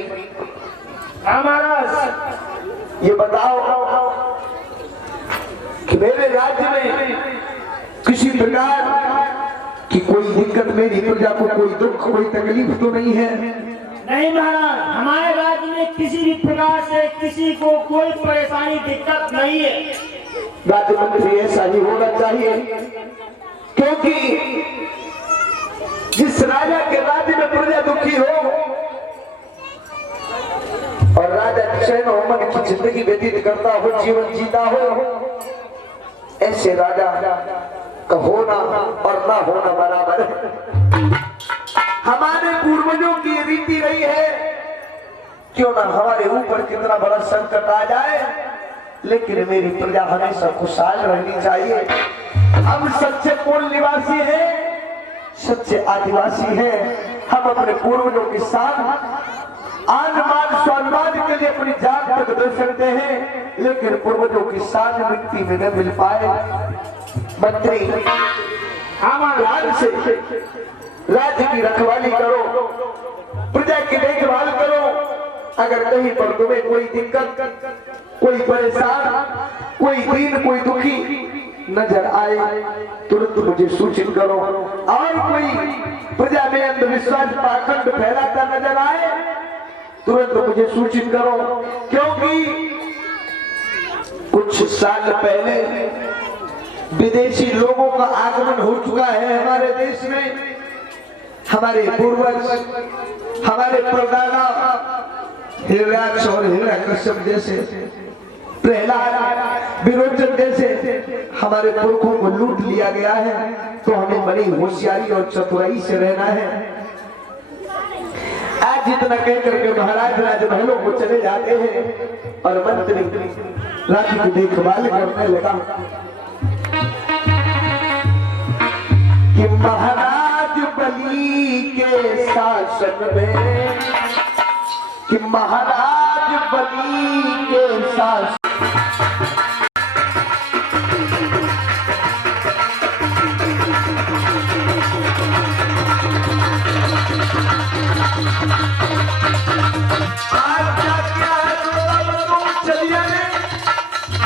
महाराज ये बताओ कि मेरे राज्य में किसी प्रकार की कोई दिक्कत, मेरी प्रजा को कोई दुख कोई तकलीफ तो नहीं है? नहीं महाराज, हमारे राज्य में किसी भी प्रकार से किसी को कोई परेशानी दिक्कत नहीं है। राज्य मंत्री ऐसा ही होना चाहिए, क्योंकि जिस राजा के राज्य में प्रजा दुखी हो और राजा चैन हो मन की जिंदगी व्यतीत करता हो, जीवन जीता हो, ऐसे राजा का होना और ना होना बराबर है। हमारे पूर्वजों की रीति रही है, क्यों ना हमारे ऊपर कितना बड़ा संकट आ जाए, लेकिन मेरी प्रजा हमेशा खुशहाल रहनी चाहिए। हम सच्चे मूल निवासी हैं, सच्चे आदिवासी हैं। हम अपने पूर्वजों के साथ आन मान सम्मान के लिए अपनी जान तक दे सकते हैं, लेकिन पूर्वजों की शान मिट्टी में न मिल पाए। मंत्री ध्यान से राज्य की रखवाली करो, प्रजा की देखभाल करो। अगर कहीं पर तुम्हें कोई दिक्कत, कोई परेशान, कोई दीन, कोई दुखी नजर आए, तुरंत मुझे सूचित करो। और कोई प्रजा में अंधविश्वास पाखंड फैलाता नजर आए, तुरंत मुझे सूचित करो। क्योंकि कुछ साल पहले विदेशी लोगों का आगमन हो चुका है हमारे देश में। हमारे पूर्वज, हमारे परदादा हिरण्याक्ष और हिरण्यकश्यप जैसे, प्रहलाद, विरोचन जैसे हमारे पुरखों को लूट लिया गया है। तो हमें बड़ी होशियारी और चतुराई से रहना है। आज जितना कहकर के महाराज राजमहलों को चले जाते हैं और मंत्री राज्य की देखभाल करने लगा कि महाराज बलि के शासन में, कि महाराज बलि के शासन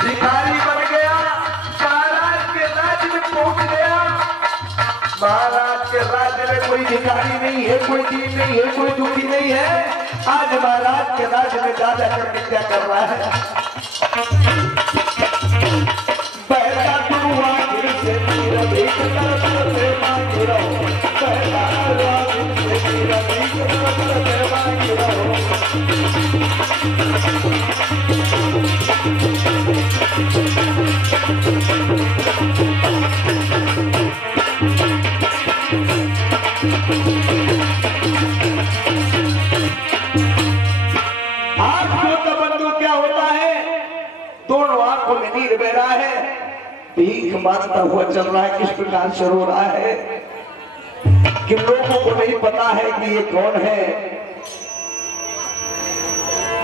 भिखारी बन गया, महाराज के राज्य में पहुंच गया। महाराज के राज्य में कोई भिखारी नहीं है, कोई दीन नहीं है, कोई दुखी नहीं है। आज महाराज के राज्य में जा जाकर क्या कर रहा है? पहला गुरुआ से मेरा देख कर मांग रहो, पहला गुरुआ से मेरा देख कर मांग रहो। आंखों में नीर बह रहा है, भीख मांगता हुआ चल रहा है, किस प्रकार से रो रहा है कि लोगों को नहीं पता है कि ये कौन है।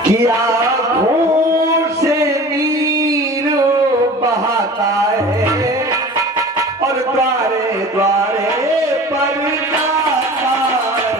कि आंखों से नीर बहाता है और द्वारे द्वारे पर जाता है।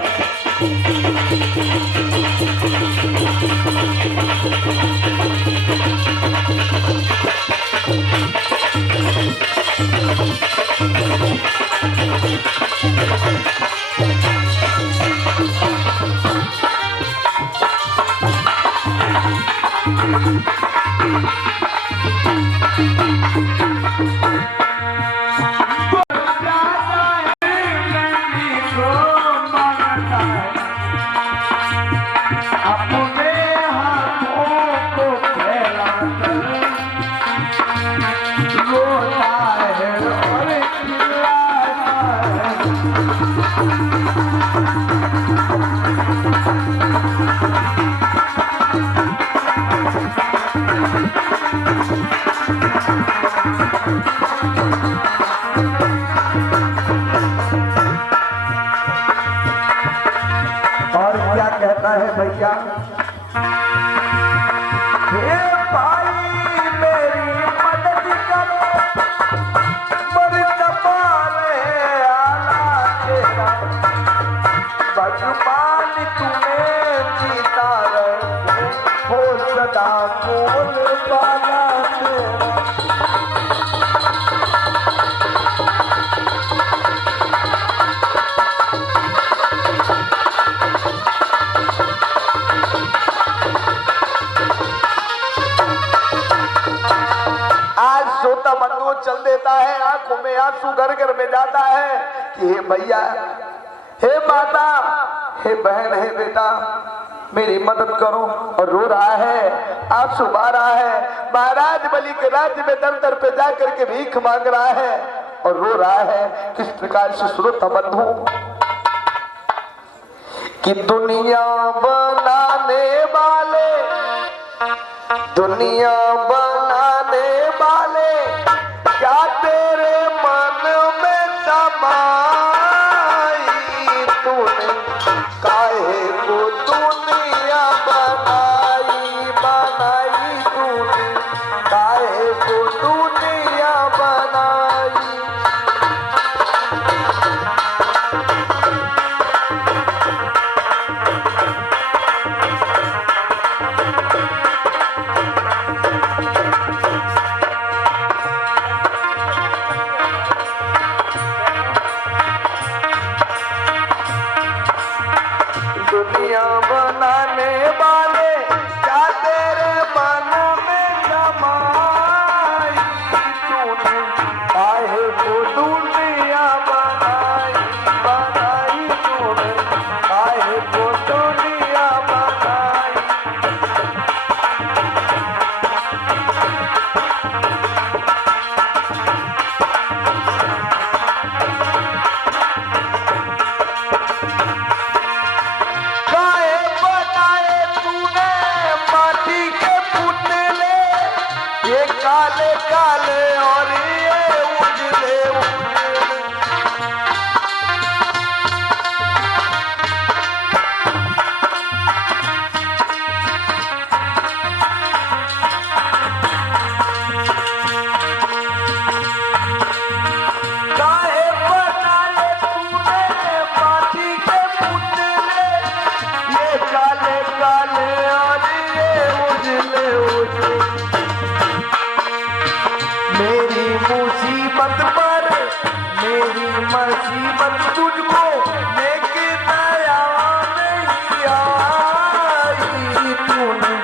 और क्या कहता है भैया, हे भाई मेरी मदद करो, बड़ी दबाने आला तेरा, भगवान तुम्हें जीता रहे, हो सदा बोल वाला तेरा। बंधु चल देता है, आंखों में आंसू घर घर में जाता है कि हे भैया, हे माता, हे बहन, हे बेटा, मेरी मदद करो। और रो रहा है, आंसू बहा रहा है, महाराज बलि के राज्य में दर दर पे जाकर के भीख मांग रहा है और रो रहा है। किस प्रकार से श्रोता बंधु कि दुनिया बनाने वाले, दुनिया बनाने वाले क्या तेरे मन में समाई, तूने काहे को दुनिया बनाई, बनाई तूने काहे को दुनिया बनाई। दुनिया बनाने वाले क्या तेरे मन में समाई, तूने काहे को दुनिया बनाई, बनाई तूने काहे को दुनिया बनाई। काले काले और ये उजले उजले, काहे बनाए तूने माटी के पुतले, ये काले काले और ये उजले उजले। मेरी मुसीबत पर मेरी मुसीबत तुझको लेके दया नहीं आई, तूने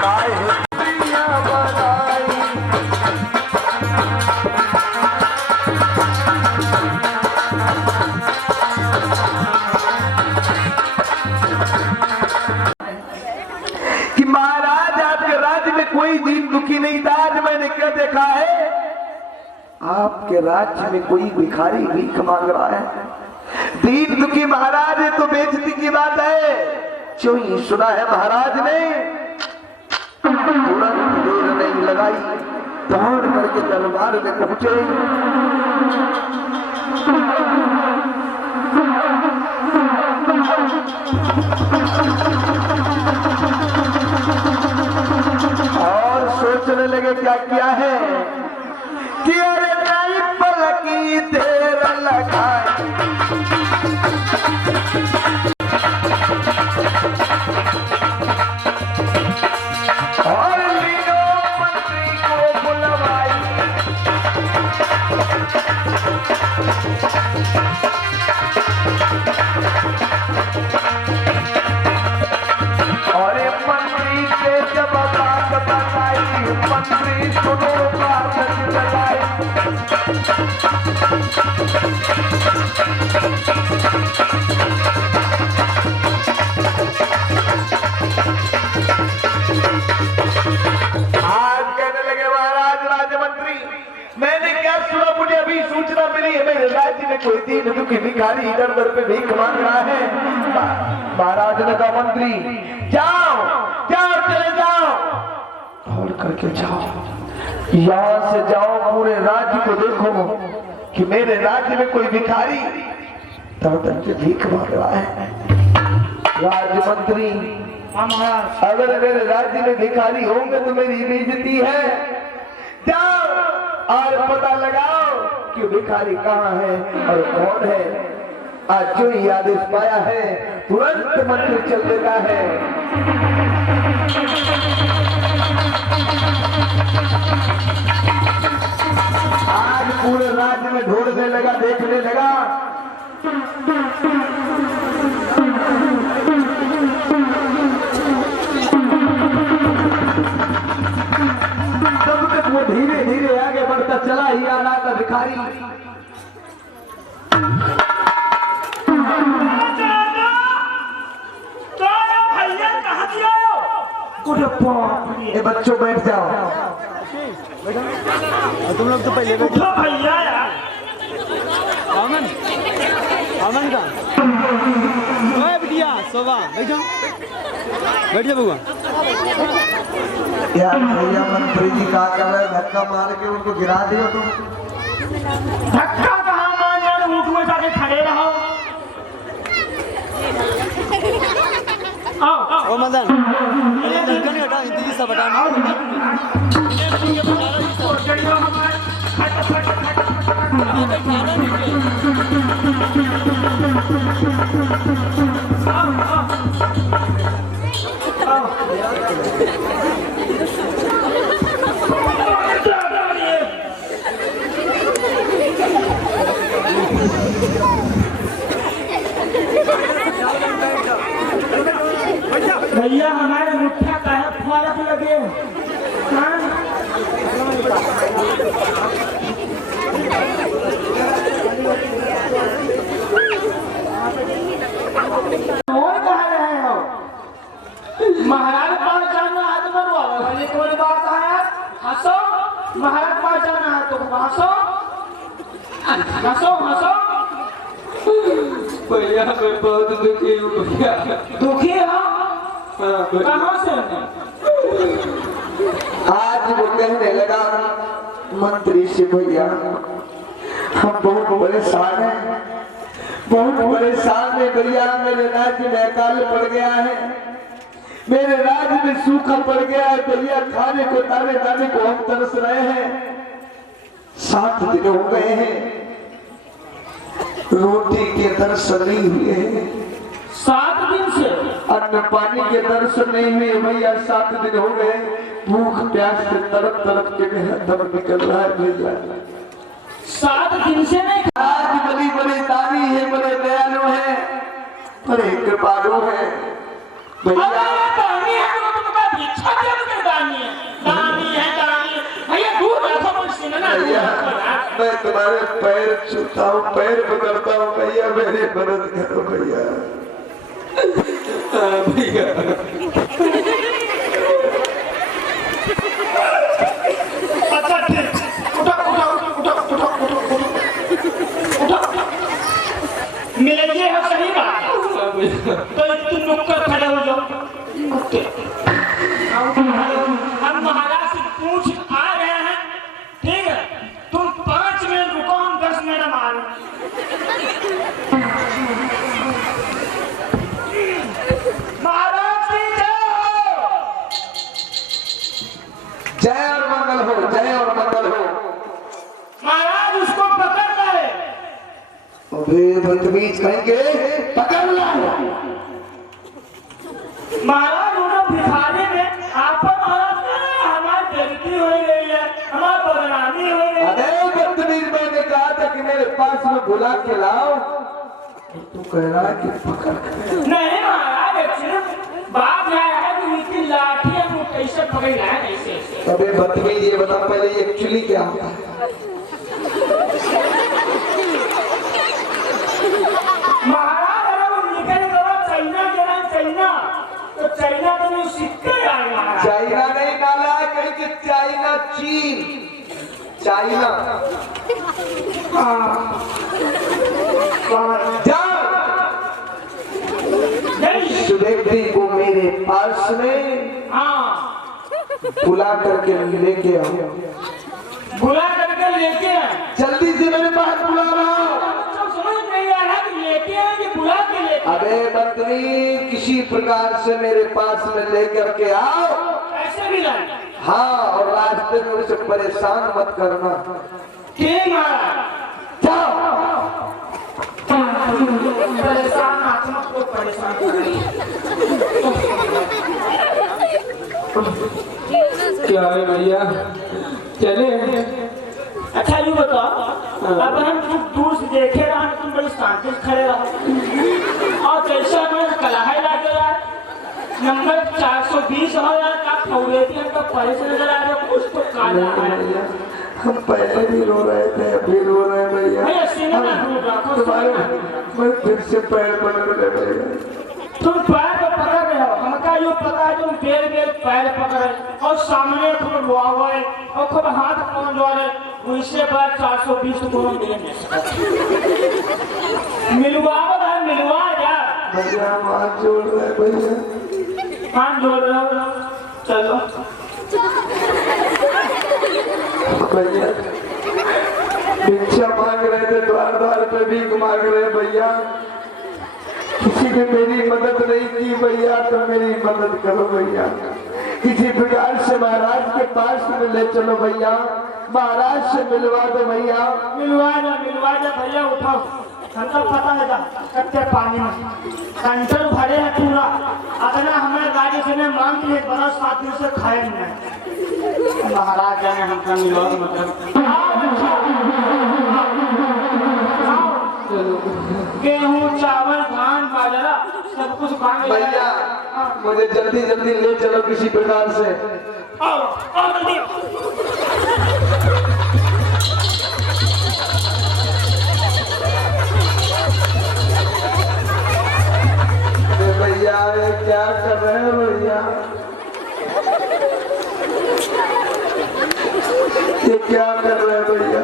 काहे दुनिया बनाई। कि महाराज आपके राज्य में कोई दीन दुखी नहीं था। आज मैंने क्या देखा है, आपके राज्य में कोई भिखारी भीख मांग रहा है। दीन दुखी महाराज है तो बेइज्जती की बात है। जो ही सुना है महाराज ने तुरंत देर नहीं लगाई, दौड़ करके दरबार में पहुंचे। और सोचने लगे क्या किया है कि अरे नहीं पलकी देर लगाए, और लीनो मंत्री को बुलवाई। और मंत्री के जब बात बताई, मंत्री सुनो बात लगाई। आज कहने लगे महाराज राजमंत्री, मैंने क्या सुना, मुझे अभी सूचना मिली है मेरे राज्य में कोई दीन दुखी भिखारी इधर उधर पे भीख मांग रहा है। महाराज ने कहा मंत्री जाओ जाओ चले जाओ, दौड़ करके जाओ, यहाँ से जाओ, पूरे राज्य को देखो कि मेरे राज्य में कोई भिखारी दर से भीख मांग रहा है। राजमंत्री अगर मेरे राज्य में भिखारी होंगे तो मेरी बेइज्जती है, जाओ और पता लगाओ कि भिखारी कहाँ है और कौन है। आज जो ही आदेश पाया है तुरंत मंत्री चल देता है। आज पूरे राज्य में ढूंढने लगा, देखने लगा, तब तक वो धीरे धीरे आगे बढ़ता चला ही आ रहा था भिखारी। ये बच्चों बैठ जाओ, तुम लोग तो पहले बैठो भैया यार। अमन अमन का ओए बिटिया शोभा बैठो, बैठ जा बउआ। यार भैया मंत्री जी क्या कर रहे, धक्का मार के उनको गिरा दियो तुम। धक्का कहाँ मार यार, ऊँट में जाके खड़े रहो। आओ आओ ओ मदन इनका नहीं हटा, हिंदी सब हटा। भैया हमारे मुठ्ठा का है, फर्क लगे। और कहा रहे हो महाराज पास जाना है तो बनवा एक बार बात है, हंसो। महाराज पास जाना है तो हंसो हंसो हंसो। भैया मैं बहुत दुखी हूँ भैया। दुखी हो कहाँ से? आज वो कहने लगा मंत्री से भैया हम बहुत परेशान हैं, बहुत परेशान है भैया। मेरे राज्य में अकाल पड़ गया है, मेरे राज्य में सूखा पड़ गया है भैया। खाने को दाने दाने को हम तरस रहे हैं। 7 दिन हो गए हैं, रोटी के दर्शन नहीं हुए हैं। 7 दिन से अन्न पानी के दर्शन नहीं हुए भैया। 7 दिन हो गए, भूख प्यास से तड़प तड़प के मेरा दम निकल रहा है भैया। 7 दिन से नहीं। आज बड़ी बड़ी दानी है, बड़े दयालु है, बड़े कृपालु है भैया। दानी है तो तुमका भिक्षा देकर दानी है, दानी है दानी है। भैया दूर रखो मुझसे ना भैया मैं तुम्हारे पैर छूता हूँ, पैर पकड़ता हूँ भैया, मेरी मदद करो भैया। भैया अच्छा ठीक, उठो उठो उठो उठो उठो उठो। मिलेंगे है सही बात, तो तुम नुक्कड़ खड़े हो जाओ। हम महाराज से पूछ आ रहे हैं बदतमीज कहेंगे, पकड़ ला। महाराज उन्हें भिखारी में आपन हमारी बेइज्जती हो रही है, हमारी बदनामी हो रही है। अरे बदतमीज, मैंने कहा था कि मेरे पास में बुला के लाओ, तू कह रहा है कि पकड़ कर। नहीं महाराज, एक्चुअली बात यह है कि इनकी लाठी हम कैसे पकड़ लाए ऐसे। अबे बदतमीज, ये बता पहले एक्चुअली क्या होता है? महाराज अगर वो निकल गया चाइना जरा चाइना, तो चाइना तो नहीं सिक्के आएगा। चाइना नहीं नाला, कहीं के चाइना, चीन, चाइना। जा व्यक्ति को मेरे पास में बुला करके लेके आओ। बुला करके लेके आए, जल्दी से मेरे पास बुला रहा हूं। समझ नहीं आ रहा कि लेके आए कि बुला के लेके। अबे बदतमीज, किसी प्रकार से मेरे पास में लेकर के आओ। ऐसे भी लाए? हाँ, और रास्ते में उसे परेशान मत करना। ठीक महाराज, जाओ। परेशान आत्मा को परेशान कर रही है। क्या है भैया, चले? अच्छा ये बताओ, अब हम कुछ दूर से देखे रहा, तुम बड़ी शांति से खड़े रहो और जैसा हमें कलाही लगे यार, नंबर 420 हो यार, का फौरेती का परेशान नजर आ रहा, कुछ तो काला है। हम पहले भी रो रहे थे, अभी रो रहे हैं भैया। भैया सीने में रो रखो, तुम्हारे मैं फिर से पैर पकड़ रहे भैया। तुम पैर को पकड़ रहे हो, हमका यो पता है तुम बेर बेर पैर पकड़े और सामने खूब रुआवे और खूब हाथ पांव जोड़े, उससे बाद 420 को हम दे नहीं सकते। मिलवा यार भैया, हम हाथ जोड़ रहे हैं भैया, हाथ जोड़ रहे हो, चलो भैया। भिक्षा मांग रहे थे, द्वार द्वार पे भीख मांग रहे हैं भैया। किसी ने मेरी मदद नहीं की भैया, तो मेरी मदद करो भैया। किसी प्रकार से महाराज के पास में ले चलो भैया, महाराज से मिलवा दो भैया। मिलवा जा भैया, उठाओ। हमको पता है कच्चे पानी में कंटर भरे है पूरा, अतना हमें गाड़ी से मांग लिए, बरस 7 दिन से खाए नहीं। महाराज जाने हमका मिलो मतलब गेहूँ चावल धान बाजरा सब कुछ मांग भैया, मुझे जल्दी जल्दी ले चलो किसी प्रकार से। आओ जल्दी। भैया ये क्या कर रहे हैं भैया, ये क्या कर रहे हैं भैया?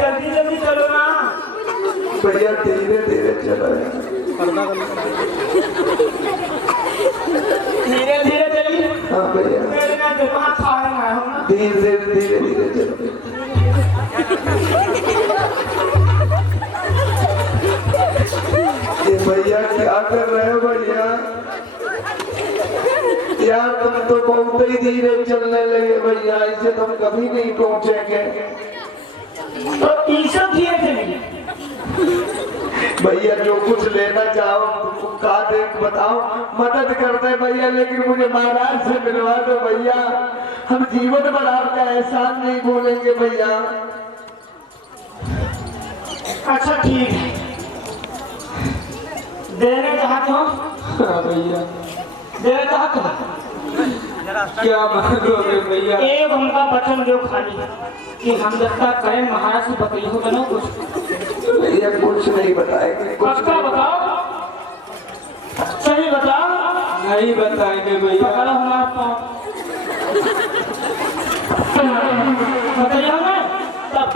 जल्दी जल्दी चलो ना भैया, धीरे धीरे चलो यार। धीरे धीरे चलिए। हाँ भैया, धीरे धीरे धीरे चलो। ये भैया क्या कर रहे हो भैया? यार तुम तो बहुत ही धीरे चलने लगे भैया, इसे तुम कभी नहीं पहुंचेंगे। तो ईसा धीरे चलिए भैया, जो कुछ लेना चाहो का देख बताओ, मदद करते हैं भैया, लेकिन मुझे महाराज से मिलवा दो भैया। हम जीवन भर आपका एहसान नहीं भूलेंगे भैया। अच्छा ठीक है, देने चाहते हो? हाँ भैया, देने चाहते हो? क्या मांगोगे भैया? एक हमका वचन दो खाली कि हम जब तक करें महाराज से बकरी हो तो ना कुछ भैया, कुछ नहीं बताएंगे। पक्का बताओ, सही बताओ। नहीं बताएंगे भैया। पकड़ो हमारा पाँव, बताइए हमें तब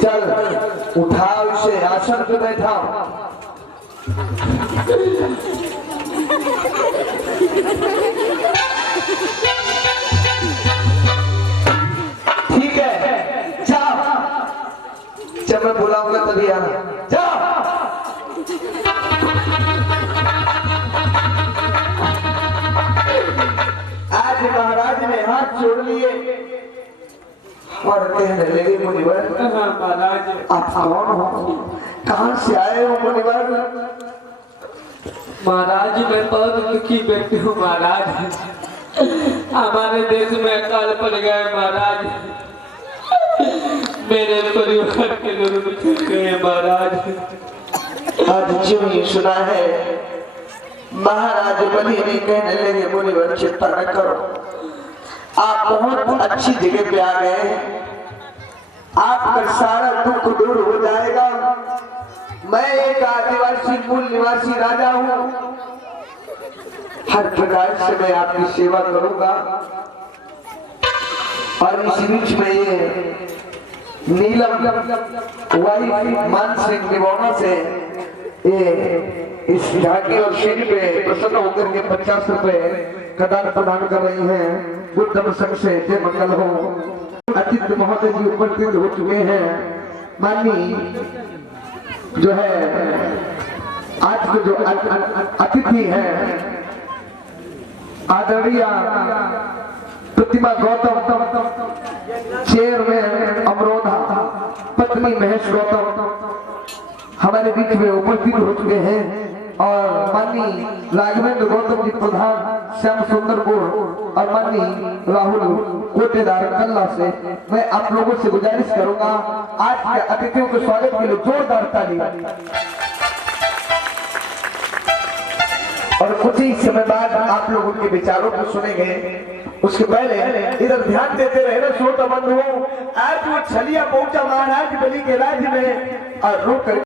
चल उठाओ इसे, आसन पे बैठाओ। जब मैं बुलाऊंगा तभी आना। जा। आज महाराज ने हाथ जोड़ लिए और कहने लगे मुनिवर, महाराज आप कौन हो, कहां से आए हो मुनिवर? महाराज मैं बहुत दुखी व्यक्ति हूँ महाराज, हमारे देश में अकाल पड़ गए महाराज, मेरे परिवार के लोग बिछड़ गए महाराज। आज जो ही सुना है महाराज बलि ने कहने लगे मुनिवर चिंता न करो, आप बहुत अच्छी जगह पे आ गए, आपका सारा दुख दूर हो जाएगा। मैं एक आदिवासी मूल निवासी राजा हूँ, हर प्रकार से मैं आपकी सेवा करूंगा। और इस बीच में ये नीलम वाइफ मानसिंह निवाना से ये इस झांकी और शेरी पे प्रसन्न होकर के 50 रुपए का दान प्रदान कर रही हैं। बुद्धम संघ से जय मंगल हो। अतिथि महोदय जी उपस्थित हो चुके हैं। माननीय जो है आज के जो अतिथि हैं आदरणीय प्रतिमा गौतम, चेयरमैन अमरोधा, पत्नी महेश गौतम हमारे बीच में उपस्थित हो चुके हैं। और माननीय राघवेंद्र गौतम जी प्रधान श्याम सुंदर गोड़ और माननीय राहुल कोटेदार कल्ला से मैं आप लोगों से गुजारिश करूंगा आज के अतिथियों के स्वागत के लिए जोरदार ताली। और कुछ ही समय बाद आप लोगों के विचारों को सुनेंगे। उसके पहले इधर ध्यान देते रहे ना श्रोता बंधुओं, आज वो छलिया पहुंचा महाराज बलि के राज्य में और रोक कर